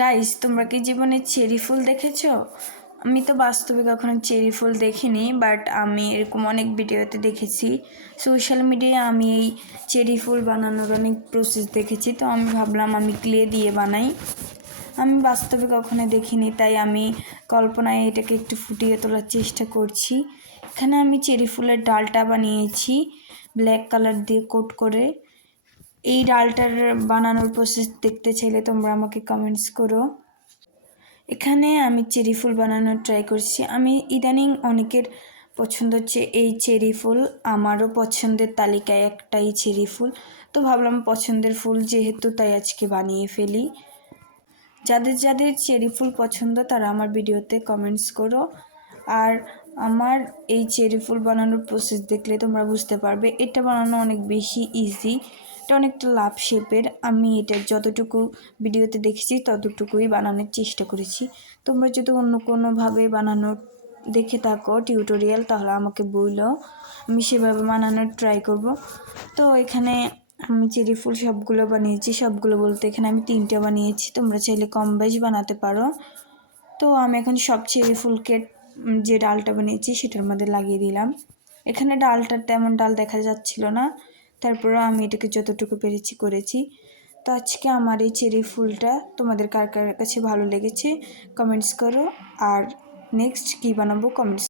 Guys, তোমরা কি জীবনে চেরি ফুল দেখেছো? আমি তো বাস্তবে কখনো চেরি ফুল দেখিনি, বাট আমি এরকম অনেক ভিডিওতে দেখেছি। সোশ্যাল মিডিয়ায় আমি এই চেরি ফুল বানানোর অনেক প্রসেস দেখেছি, তো আমি ভাবলাম আমি ক্লে দিয়ে বানাই। আমি বাস্তবে কখনো দেখিনি, তাই আমি কল্পনায় এটাকে একটু ফুটিয়ে তোলার চেষ্টা করছি। এখানে আমি চেরি ফুলের ডালটা বানিয়েছি ব্ল্যাক কালার দিয়ে কোট করে। এই ডালটার বানানোর প্রসেস দেখতে চাইলে তোমরা আমাকে কমেন্টস করো। এখানে আমি চেরি ফুল বানানোর ট্রাই করছি। আমি ইদানিং অনেকের পছন্দ হচ্ছে এই চেরি ফুল, আমারও পছন্দের তালিকায় একটাই চেরি ফুল। তো ভাবলাম পছন্দের ফুল যেহেতু, তাই আজকে বানিয়ে ফেলি। যাদের যাদের চেরি ফুল পছন্দ তারা আমার ভিডিওতে কমেন্টস করো। আর আমার এই চেরি ফুল বানানোর প্রসেস দেখলে তোমরা বুঝতে পারবে এটা বানানো অনেক বেশি ইজি। এটা অনেকটা লাভ শেপের। আমি এটা যতটুকু ভিডিওতে দেখেছি ততটুকুই বানানোর চেষ্টা করেছি। তোমরা যদি অন্য কোনোভাবে বানানোর দেখে থাকো টিউটোরিয়াল, তাহলে আমাকে বললো, আমি সেভাবে বানানোর ট্রাই করব। তো এখানে আমি চেরি ফুল সবগুলো বানিয়েছি, সবগুলো বলতে এখানে আমি 3টা বানিয়েছি, তোমরা চাইলে কম বেশি বানাতে পারো। তো আমি এখন সব চেরি ফুলকে যে ডালটা বানিয়েছি সেটার মধ্যে লাগিয়ে দিলাম। এখানে ডালটার তেমন ডাল দেখা যাচ্ছিল না, তারপরেও আমি এটাকে যতটুকু পেরেছি করেছি। তো আজকে আমার এই চেরি ফুলটা তোমাদের কার কার কাছে ভালো লেগেছে কমেন্টস করো, আর নেক্সট কী বানাবো কমেন্টস